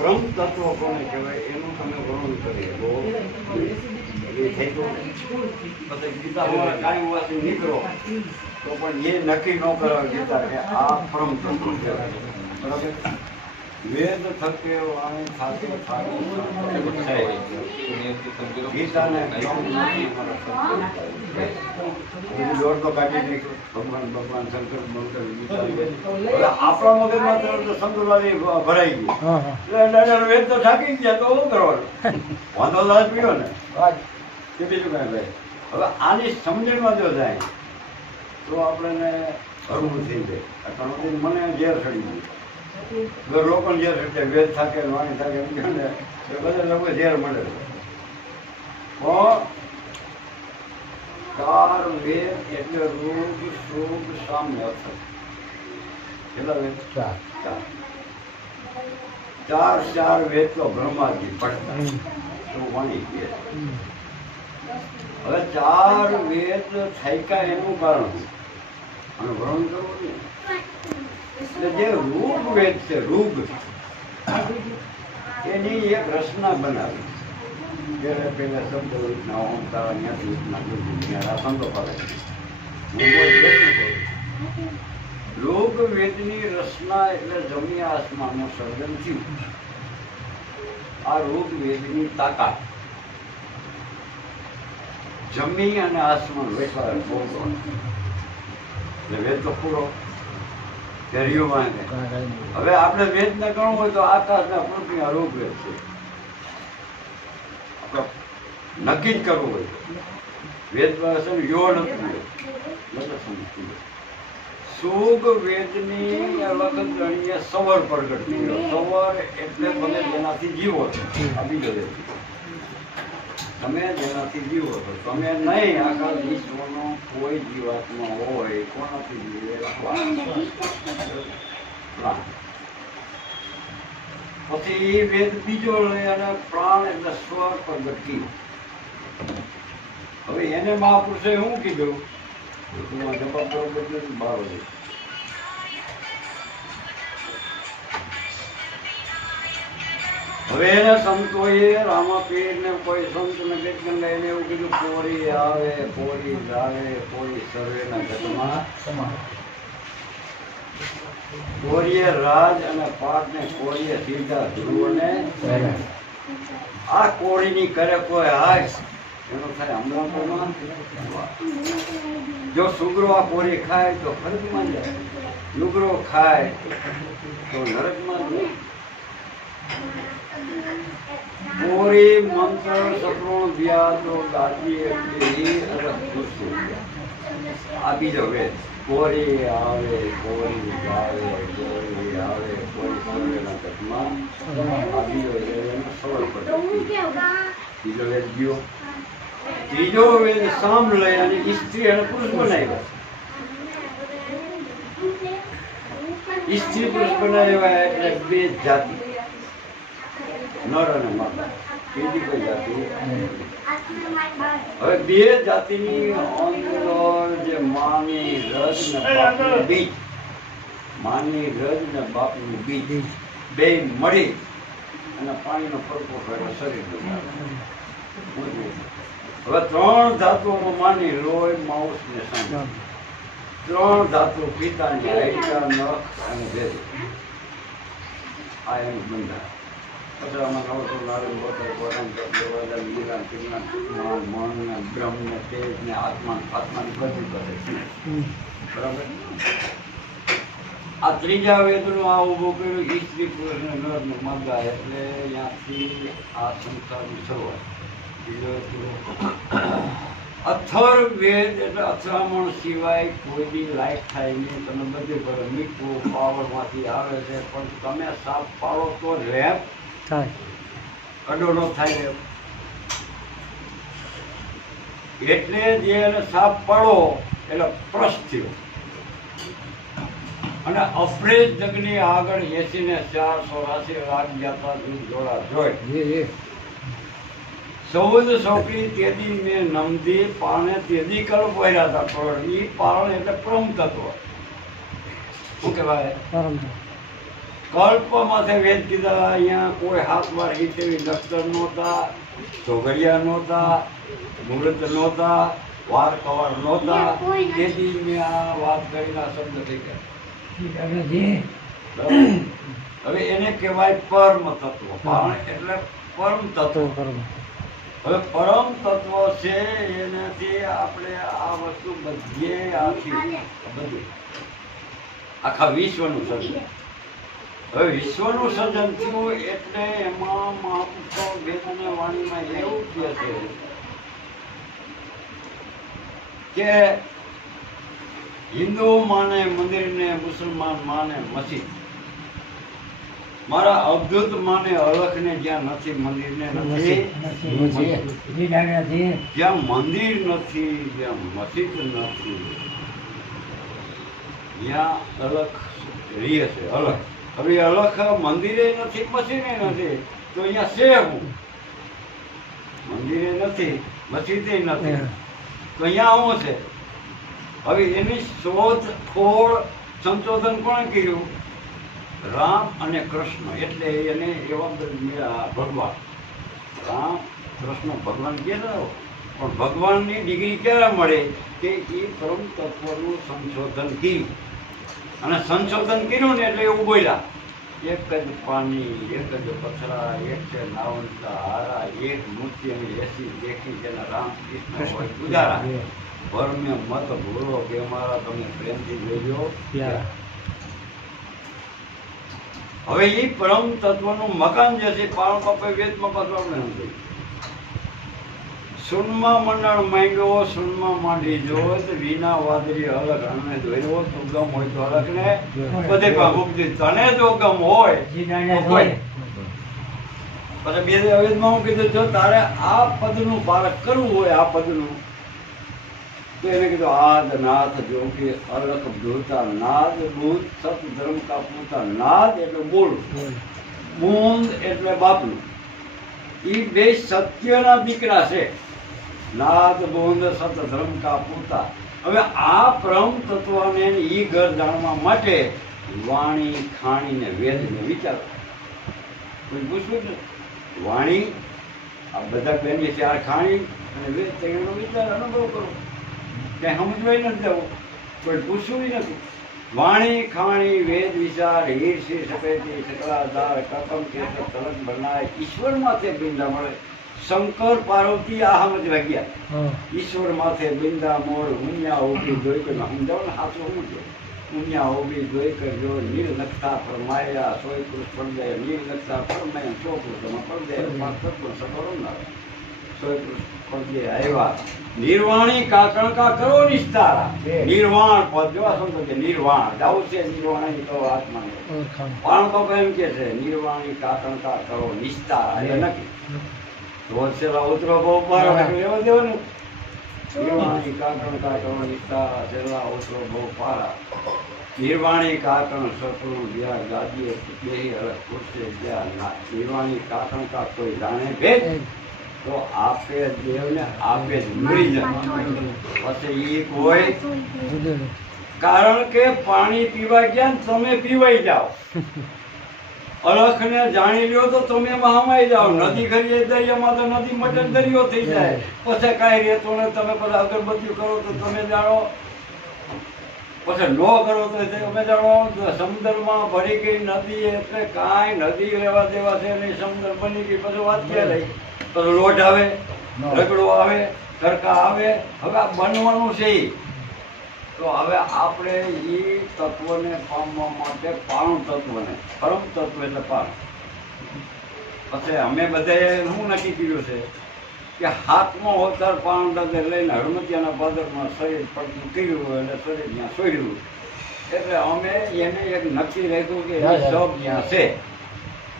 બ્રહ્મ તત્વ કોને કહેવાય એનું તમે વર્ણન કરી શકો. એ થઈ ગયું. પછી ગીતામાં કાંઈ વાંચી નીકળો તો પણ એ નક્કી ન કરાવે ગીતા કે આ બ્રહ્મ તત્વ કહેવાય. બરાબર. વેદ થકે વાણી થાકે થાકે ગીતાને દોડ તો કાઢી નાખ્યો. ભગવાન શંકર મંત્ર ગીતા આપણા મગજમાં તો શંકરવાદી ભરાઈ ગયું એટલે વેદ તો થાકી ગયા તો શું કરવાનું? વાંધો દાદ પીડ્યો ને કે બીજું કાંઈ ભાઈ. હવે આની સમજણમાં જો જાય તો આપણને હળવું થઈ જાય. કારણ મને ઝેર ચડી ગયું. લોકો ઝેર ચડે વેદ થાકે વાણી થાકે એમ કે ને બધા લોકો ઝેર મળે. ચાર વેદ એટલે રૂપ શુભ સામ્ય અર્થ. કેટલા વેદ? ચાર વેદ તો બ્રહ્માજી પડતા તો વાણી કહે. હવે ચાર વેદ થાક્યા એનું કારણ અને વર્ણન કરવું નહીં. એટલે જે રૂપ વેદ છે રૂપ એની એક રચના બનાવી. જ્યારે પેલા શબ્દ રીતના ઓમકાર ત્યાંથી રીતના સંતો કરે લોક વેદની રચના એટલે જમી આસમાનનું સર્જન થયું. આ રૂપ વેદની તાકાત જમી અને આસમાન વેચવા બહુ એટલે વેદ તો પૂરો ધૈર્યમાં. હવે આપણે વેદને ગણવું હોય તો આકાશના પૃથ્વી રૂપ વેદ છે. નક્કી જ કરવું હોય વેદ પાસે યો નથી. સુગ વેદની અલગ ગણીએ સવર પ્રગટ થયો. સવર એટલે તમે જેનાથી જીવો છો. આ બીજો વેદ તમે જેનાથી જીવો છો. તમે નહીં આખા વિશ્વનો કોઈ જીવાત્મા હોય કોનાથી જીવે પછી એ વેદ બીજો લઈ અને પ્રાણ એટલે સ્વર પ્રગટ થયો. હવે એને મહાપુરુષે શું કીધું? જવાબ બદલે 12 વાગે. હવે એને સંતોએ રામાપીર ને કોઈ સંત ને ગીતગંગા એને એવું કીધું પોરી આવે પોરી જાવે પોરી સર્વેના ઘટમાં કોરીએ રાજ અને પાઠ ને કોરીએ સીધા ધ્રુવને આ કોરીની કરે કોઈ હાશ એનો થાય અમલાપમાં. જો સુગરો આ કોરી ખાય તો ફરકમાં જાય. લુગરો ખાય તો નરકમાં જાય. કોરી મંત્ર સકૃણ વ્યાજો દાદી એટલે આ બીજો વેદ. કોરી આવે કોરી આવે કોરી આવે કોઈ સર્વેના ઘટમાં આ બીજો વેદ સવર પડે. બીજો વેદ ગયો. ત્રીજો વેદ સામ લઈ અને સ્ત્રી અને પુરુષ બનાવ્યા. સ્ત્રી પુરુષ બનાવ્યા એટલે બે જાતિ નર અને માદા. બીજી કોઈ જાતિ. હવે બે જાતિની અંદર જે માની રજ ને બાપનું બીજ માની રજ ને બાપનું બીજ બે મળી અને પાણીનો ફરકો કરે શરીર. હવે 3 ધાતુઓમાં માની લોહી માઉસ ને સાંજ. 3 ધાતુ પિતાની હાડકા નખ અને ભેદ. આ એનું બંધારણ. પછી આમાં નવસો નારાયણ બોતર કોરમ દેવાદન નીલાન પિજ્ઞાન મન ને બ્રહ્મ ને તેજ ને આત્માની બધી કરે છે. બરાબર. આ ત્રીજા વેદનું આ ઊભું કર્યું સ્ત્રી પુરુષ ને નર ને માદા એટલે ત્યાંથી આ સંસારની શરૂઆત. અથર્વવેદ એટલે અથડામણ સિવાય કોઈની લાઈફ થાય નહીં. તમે બધી કરો મીઠું પાવરમાંથી આવે છે પણ તમે સાફ પાડો તો રેપ થાય. કડો ન થાય એટલે જે એને સાફ પાડો એટલે પ્રશ્ન થયો. અને અફરેજ જગની આગળ 80 ને 484 રાગ જાતા જોડા જોઈ 14 છોકરી તેદી મેં નમદી પાણે તેદી કલ પહેર્યા હતા. પણ એ પારણ એટલે પરમ તત્વ. શું કહેવાય? કલ્પ માથે વેદ કીધા. અહીંયા કોઈ હાથ વાર હિતેવી નક્ષત્ર નહોતા, ચોઘડિયા નહોતા, મુહૂર્ત નહોતા, વાર કવાર નહોતા. તેથી મેં આ વાત કરીને આ શબ્દ થઈ ગયા. હવે એને કહેવાય પરમ તત્વ. પણ એટલે પરમ તત્વ. હવે પરમ તત્વ છે એનાથી આપણે આ વસ્તુ બધે બધું આખા વિશ્વનું સર્જન. હવે વિશ્વનું સર્જન થયું એટલે એમાં મહાપુરુષો વેદ અને વાણીમાં એવું કહે છે કે હિન્દુ માને મંદિરને, મુસલમાન માને મસ્જિદ, મારા અવધૂત માને અલખને જ્યાં નથી મંદિરને નથી, જ્યાં મંદિર નથી, જ્યાં મસ્જિદ નથી, ત્યાં અલખ રીએ છે. અલખ. હવે અલખ મંદિરે નથી, મસ્જિદે નથી, તો અહીંયા છે હું. મંદિરે નથી, મસ્જિદે નથી, તો અહીંયા હું છે. હવે એની શોધ ખોળ સંશોધન કોણે કર્યું? રામ અને કૃષ્ણ. એટલે એને એવા ભગવાન રામ કૃષ્ણ ભગવાન કહે ને, પણ ભગવાનની ડિગ્રી ક્યારે મળે કે એ પરમ તત્વનું સંશોધન કર્યું. અને સંશોધન કર્યું ને એટલે એવું બોલ્યા, એક જ પાણી, એક જ પથરા, એક છે નાવંતા હારા, એક મૂર્તિની એસી દેખી જેના રામ કૃષ્ણ હોય ગુજારા, ભરમે મત ભૂલો કે મારા તમે પ્રેમથી જોજો. હવે એ પરમ તત્વનું મકાન જે છે પારણ બાપાએ વેદમાં પાછું આપણે સમજાયું. સુનમાં મંડળ માંડ્યો, સુનમાં માંડી જોત, વિના વાદળી અલગ અને ધોયો, તું ગમ હોય તો અલગ ને બધે મુક્તિ, તને જો ગમ હોય પછી બે વેદમાં હું કીધું, જો તારે આ પદનું પારખ કરવું હોય, આ પદનું, તો એને કીધું આદ નાથ જો કે અલખ ધોતા નાદ, બુધ સત ધર્મ કા પૂતા. નાદ એટલે બોલ, બુંદ એટલે બાપનું. એ બે સત્યના દીકરા છે. નાદ બુંદ સત ધર્મ કા પૂતા. હવે આ પરમ તત્વને ઈ ઘર જાણવા માટે વાણી, ખાણી ને વેદ ને વિચારો. કોઈ પૂછવું ને વાણી આ બધા બેની ચાર ખાણી અને વેદ તેનો વિચાર અનુભવ કરો. ક્યાંય સમજવાય નથી જવું, કોઈ પૂછવું નથી. વાણી, ખાણી, વેદ, વિચાર, હીરસી, સફેદી, સકલાધાર, કકમ કે તલક બનાય, ઈશ્વર માથે બિંદા મળે. શંકર પાર્વતી આ સમજવા ગયા. ઈશ્વર માથે બિંદા મોડ, ઉમિયા ઉભી જોઈ કરી સમજાવો ને સાચું શું છે. ઉમિયા ઉભી જોઈ કરજો, નીર નક્ષા ફરમાયા, સોય પુરુષ ફરદાય, નીર નક્ષા ફરમાયા, સો પુરુષમાં ફરદાય, પાંચ તત્વ સફરો ના સોય પુરુષ ફરદે આવ્યા. નિર્વાણી કાકણ કા કરો નિસ્તારા. નિર્વાણ પદ જોવા સમજો કે નિર્વાણ જાવું છે, નિર્વાણી કરો આત્માને. પાણ બાપા એમ કે છે નિર્વાણી કાકણ કા કરો નિસ્તારા. એ નક્કી રોજ સેવા ઉતરો બહુ પારો લેવા દેવાનું. નિર્વાણી કાકણ કા કરો નિસ્તારા, સેવા ઉતરો બહુ પારા. નિર્વાણી કાકણ સપનું જ્યાં ગાદીએ બેહી અલગ ખુરશે જ્યાં. નિર્વાણી કાકણ કા કોઈ જાણે ભેદ, તો આપે દેવને આપે જ મરી જાય. પછી એ કોઈ કારણ કે પાણી પીવા ગયા તમે પીવાઈ જાઓ, અલખને જાણી લ્યો તો તમે મહામાઈ જાઓ. નદી કરીએ દરિયામાં તો નદી મટન દરિયો થઈ જાય. પછી કાંઈ રહેતો ને તમે બધા અગરબત્તી કરો તો તમે જાણો, પછી ન કરો તો તમે જાણો. સમુદ્રમાં ભરી ગઈ નદી એટલે કાંઈ નદી લેવા દેવા છે નહીં, સમુદ્ર બની ગઈ પછી વાત ક્યાં રહી. પછી લોટ આવે, રગડો આવે, તડકા આવે. હવે આ બનવાનું છે. તો હવે આપણે એ તત્વને પામવા માટે પાણું તત્વને, પરમ તત્વ એટલે પાણ. પછી અમે બધાએ શું નક્કી કર્યું છે કે હાથમાં હોતાર પાણ લઈને હળમતિયાના પાદરમાં શરીર પડતું કર્યું એટલે શરીર ત્યાં છોડ્યું. એટલે અમે એને એક નક્કી રાખ્યું કે સબ ત્યાં છે.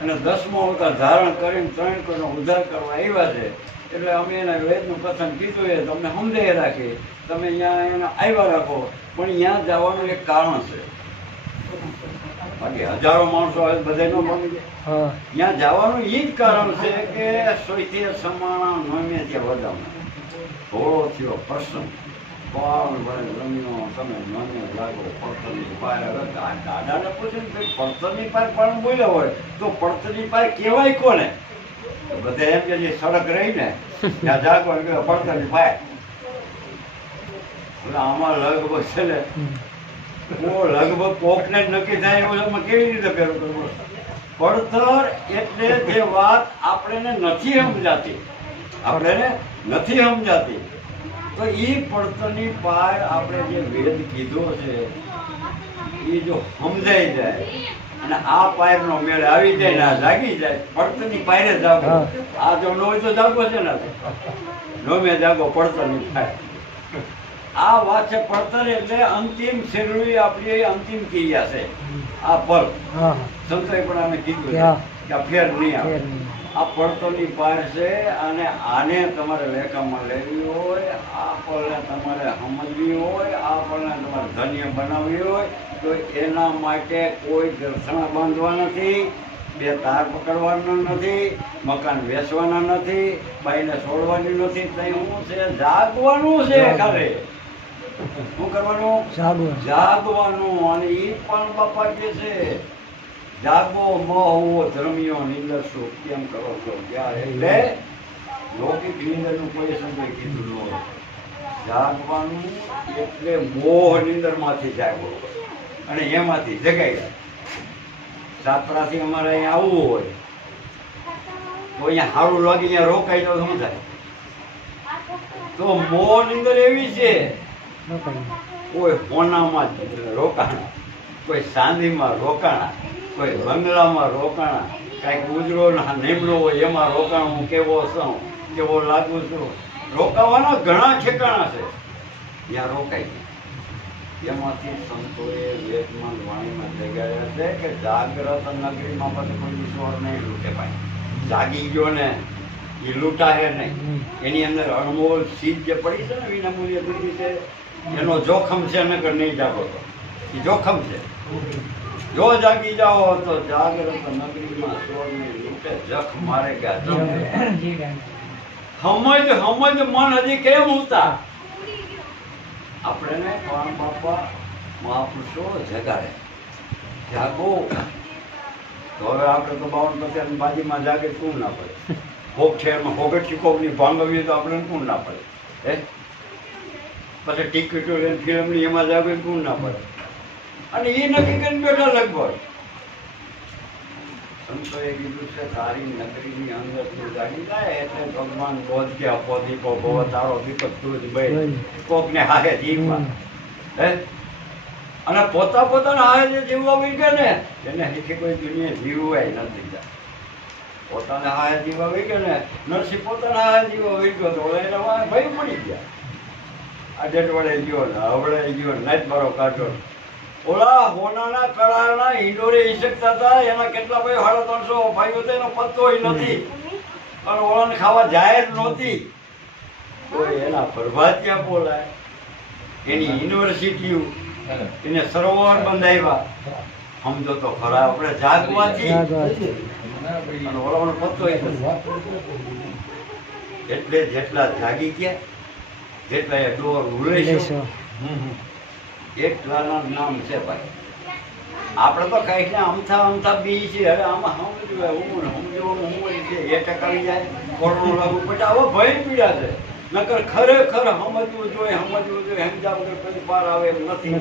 અને 10મો અવતાર ધારણ કરીને 3 કોઈનો ઉદ્ધાર કરવા આવ્યા છે. એટલે અમે એના વેદનું કથન કીધું એ તમને સમજાય રાખીએ, તમે અહીંયા એને આવ્યા રાખો. પણ અહીંયા જવાનું એક કારણ છે. બાકી હજારો માણસો આવે બધા ન બની જાય. ત્યાં જવાનું એ જ કારણ છે કે સોયથી સમાણા નોમે ત્યાં વધામણા ઘોડો થયો પ્રસન્ન. પણ ભલે રમ્યો તમે મને લાગો પડતરની પાય. હવે દાદાને પૂછ્યું કે પડતરની પાય પણ બોલ્યો હોય તો પડતરની પાય કહેવાય કોને? બધા એમ કે જે સડક રહી ને ત્યાં જાગો કે પડતરની પાય. એટલે આમાં લગભગ છે ને લગભગ કોકને જ નક્કી થાય એવું એમાં કેવી રીતે પેલું કરવું? પડતર એટલે જે વાત આપણને નથી સમજાતી, આપણને નથી સમજાતી, તો એ પડતરની પાર આપણે જે વેદ કીધો છે એ જો સમજાઈ જાય અને આ પાયરનો મેળ આવી જાય ને આ જાગી જાય, પડતરની પાયરે જાગો. આ જો ન હોય તો જાગો છે ને નો મેં જાગો પડતરની પાય. આ વાત છે પડતર એટલે અંતિમ શેરડી આપણી અંતિમ ક્રિયા છે. આ પલ સંતોએ પણ અમે કીધું કે ફેર નહીં આવે. આ પડતરની પાર છે અને આને તમારે લેખામાં લેવી હોય, આ પલને તમારે સમજવી હોય, આ પલને તમારે ધન્ય બનાવવી હોય તો એના માટે કોઈ દર્શના બાંધવા નથી, બે તાર પકડવાના નથી, મકાન વેચવાના નથી, બાઈને છોડવાની નથી. ત્યાં શું છે? જાગવાનું છે ખાલી. શું કરવાનું? જાગવાનું. અને એ પણ બાપા કે છે જાગો મહો ધર્મીઓ નિંદર શું કેમ કરો છો? ક્યાં? એટલે લૌકિક નિંદરનું કોઈ સમય કીધું ન હોય. જાગવાનું એટલે મોહ નિંદરમાંથી જાગવો અને એમાંથી જગાઈ જાય. સાતરાથી અમારે અહીંયા આવવું હોય તો અહીંયા સારું લાગી અહીંયા રોકાઈ જાવ શું થાય? તો મોહ નિંદર એવી છે, કોઈ હોનામાં રોકાણા, કોઈ ચાંદીમાં રોકાણા, કોઈ બંગલામાં રોકાણા, કાંઈક ઉજળો નીમડો હોય એમાં રોકાણ. હું કેવો છું, કેવો લાગુ છું, રોકાવાના ઘણા ઠેકાણા છે, ત્યાં રોકાઈ ગયા. એમાંથી સંતોએ વેદમાં વાણીમાં જગાડ્યા છે કે જાગ્રત નગરીમાં પછી કોઈ ઈશ્વર નહીં લૂંટે. ભાઈ જાગી ગયો ને એ લૂંટાય નહીં. એની અંદર અણમોલ સીધ જે પડી છે ને વિના મૂલ્ય દીધી છે એનો જોખમ છે, નકર નહીં જાગો તો એ જોખમ છે. જો જાગી જાઓ તો જાગ્રત નગરીમાં ચોરને લૂંટે જખ મારે ગયા. સમજ મન હજી કેમ ઉતા? આપણે કોણ બાપા મહાપુરુષો જગાડે જાગો. તો હવે આપણે તો 52% બાજીમાં જાગે કોણ ના પડે? કોક શહેરમાં હોગટ કોકની ભાંગવીએ તો આપણે કોણ ના પડે? હે પછી ટિકિટો લઈને ફિલ્મની એમાં જાગે કોણ ના પડે? અને એ નક્કી કરીને બેઠા લગભગ. સંતોએ કીધું છે તારી નગરીની અંદર તું જાગી જાય એટલે ભગવાન બોધ કે અપો દીપો ભવ તારો દીપક તું જ ભાઈ કોકને હારે જીવવા. હે અને પોતાના હારે જે જીવવા વઈ ગયા ને એને હેઠી કોઈ દુનિયા જીવવાય નથી જાય. પોતાને હારે જીવવા વઈ ગયા ને નરસિંહ પોતાના હારે જીવવા વઈ ગયો તો એને ભય પડી ગયા. આ ડેટ વડે ગયો ને હવડે ગયો નાચ મારો કાઢો. ઓલા હોનાના કળાના હિંડોરે ઈસકતા હતા એના કેટલા ભાઈ 350 ભાઈઓ તો એનો પત્તોય નથી અને ઓલાને ખાવા જાય જ નહોતી. તો એના પ્રભાતિયા બોલાય, એની યુનિવર્સિટીઓ, એને સરોવર બંધાવ્યા. સમજો તો ખરા આપણે જાગવાથી અને ઓલાનો પત્તોય નથી. એટલે જેટલા જાગી ગયા જેટલા એ ડોર ઉડે છે એટલાના નામ છે ભાઈ. આપણે તો કઈક ને અમથા બી છે. હવે આમાં સમજવાનું હું છે એ ટકાવી જાય કોરોનો લાગુ પડે આવો ભય પીડા છે. નકર ખરેખર સમજવું જોઈએ સમજાવું કે પછી પાર આવે એમ નથી.